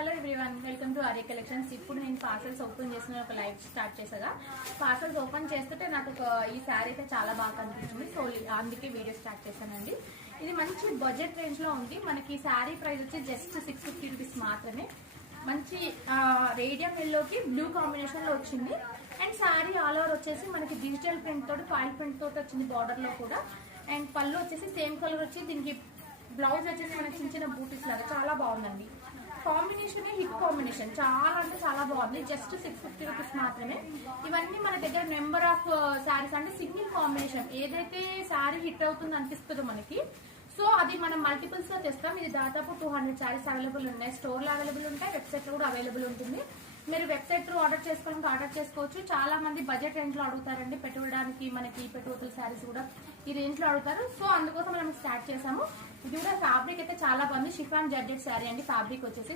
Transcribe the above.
Hello everyone, welcome to Arya collections. ఇప్పుడు నేను parcels open చేసిన ఒక లైవ్ స్టార్ట్ చేసాగా. పార్సల్స్ ఓపెన్ చేస్తుంటే నాకు ఈ శారీ అయితే చాలా బాగా అనిపించింది. సో అందుకే వీడియో స్టార్ట్ చేశానండి. ఇది మంచి బడ్జెట్ రేంజ్ లో ఉంది. మనకి శారీ ప్రైస్ వచ్చి జస్ట్ 650 రూపీస్ మాత్రమే. మంచి రేడియం ఎల్లోకి బ్లూ కాంబినేషన్ లో వచ్చింది. అండ్ శారీ ఆల్ ఓవర్ వచ్చేసి మనకి డిజిటల్ ప్రింట్ తోటి ఫాయిల్ ప్రింట్ తోటి వచ్చింది బార్డర్ లో కూడా. అండ్ పళ్ళు వచ్చేసి సేమ్ కలర్ వచ్చి దీనికి బ్లౌజ్ వచ్చేసి మనకి చిన్న చిన్న బూటీస్ లాగా చాలా బాగుందండి. కాంబినేషన్ హిట్ కాంబినేషన్, చాలా అంటే చాలా బాగుంది. జస్ట్ 650 రూపీస్ మాత్రమే. ఇవన్నీ మన దగ్గర నెంబర్ ఆఫ్ శారీస్ అంటే సింగిల్ కాంబినేషన్ ఏదైతే శారీ హిట్ అవుతుంది అనిపిస్తుందో మనకి, సో అది మనం మల్టిపుల్స్ గా తెస్తాం. ఇది దాదాపు 200 శారీస్ అవైలబుల్ ఉన్నాయి. స్టోర్ లో అవైలబుల్ ఉంటాయి, వెబ్సైట్ లో కూడా అవైలబుల్ ఉంటుంది. మీరు వెబ్సైట్ లో ఆర్డర్ చేసుకోవాలంటే ఆర్డర్ చేసుకోవచ్చు. చాలా మంది బడ్జెట్ రేంజ్ లో అడుగుతారండి, పెట్టుకోవడానికి మనకి పెట్టుబడుల శారీస్ కూడా ఈ రేంజ్ లో అడుగుతారు. సో అందుకోసం మనం స్టార్ట్ చేసాము. ఇది కూడా ఫ్యాబ్రిక్ అయితే చాలా బాగుంది. షిఫాన్ జార్జెట్ శారీ అండి. ఫ్యాబ్రిక్ వచ్చేసి